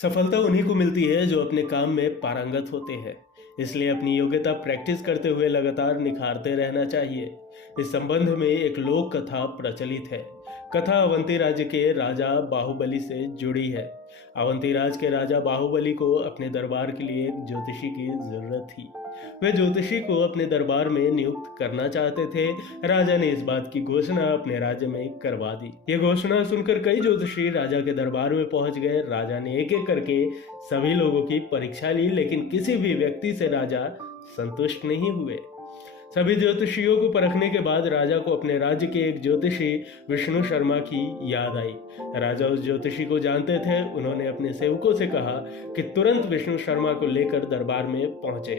सफलता उन्हीं को मिलती है जो अपने काम में पारंगत होते हैं। इसलिए अपनी योग्यता प्रैक्टिस करते हुए लगातार निखारते रहना चाहिए। इस संबंध में एक लोक कथा प्रचलित है। कथा अवंती राज्य के राजा बाहुबली से जुड़ी है। अवंती राज के राजा बाहुबली को अपने दरबार के लिए एक ज्योतिषी की जरूरत थी। वे ज्योतिषी को अपने दरबार में नियुक्त करना चाहते थे। राजा ने इस बात की घोषणा अपने राज्य में करवा दी। ये घोषणा सुनकर कई ज्योतिषी राजा के दरबार में पहुंच गए। राजा ने एक एक करके सभी लोगों की परीक्षा ली, लेकिन किसी भी व्यक्ति से राजा संतुष्ट नहीं हुए। सभी ज्योतिषियों को परखने के बाद राजा को अपने राज्य के एक ज्योतिषी विष्णु शर्मा की याद आई। राजा उस ज्योतिषी को जानते थे। उन्होंने अपने सेवकों से कहा कि तुरंत विष्णु शर्मा को लेकर दरबार में पहुंचे।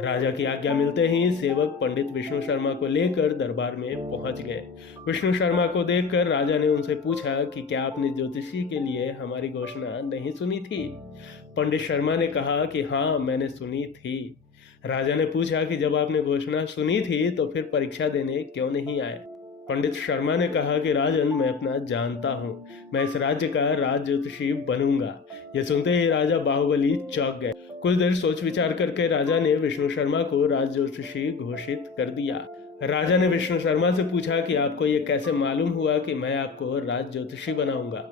राजा की आज्ञा मिलते ही सेवक पंडित विष्णु शर्मा को लेकर दरबार में पहुंच गए। विष्णु शर्मा को देखकर राजा ने उनसे पूछा कि क्या आपने ज्योतिषी के लिए हमारी घोषणा नहीं सुनी थी? पंडित शर्मा ने कहा कि हाँ, मैंने सुनी थी। राजा ने पूछा कि जब आपने घोषणा सुनी थी तो फिर परीक्षा देने क्यों नहीं आए? पंडित शर्मा ने कहा कि राजन, मैं अपना जानता हूँ, मैं इस राज्य का राज ज्योतिषी बनूंगा। यह सुनते ही राजा बाहुबली चौंक गए। कुछ देर सोच विचार करके राजा ने विष्णु शर्मा को राज ज्योतिषी घोषित कर दिया। राजा ने विष्णु शर्मा से पूछा कि आपको यह कैसे मालूम हुआ कि मैं आपको राज ज्योतिषी बनाऊंगा?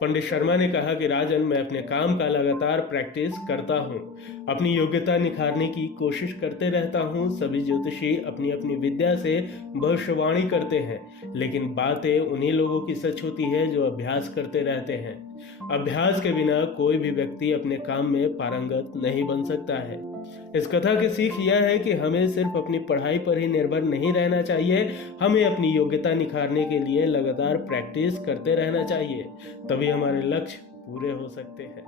पंडित शर्मा ने कहा कि राजन, मैं अपने काम का लगातार प्रैक्टिस करता हूँ, अपनी योग्यता निखारने की कोशिश करते रहता हूँ। सभी ज्योतिषी अपनी अपनी विद्या से भविष्यवाणी करते हैं, लेकिन बातें उन्हीं लोगों की सच होती है जो अभ्यास करते रहते हैं। अभ्यास के बिना कोई भी व्यक्ति अपने काम में पारंगत नहीं बन सकता है। इस कथा की सीख यह है कि हमें सिर्फ अपनी पढ़ाई पर ही निर्भर नहीं रहना चाहिए। हमें अपनी योग्यता निखारने के लिए लगातार प्रैक्टिस करते रहना चाहिए, तभी हमारे लक्ष्य पूरे हो सकते हैं।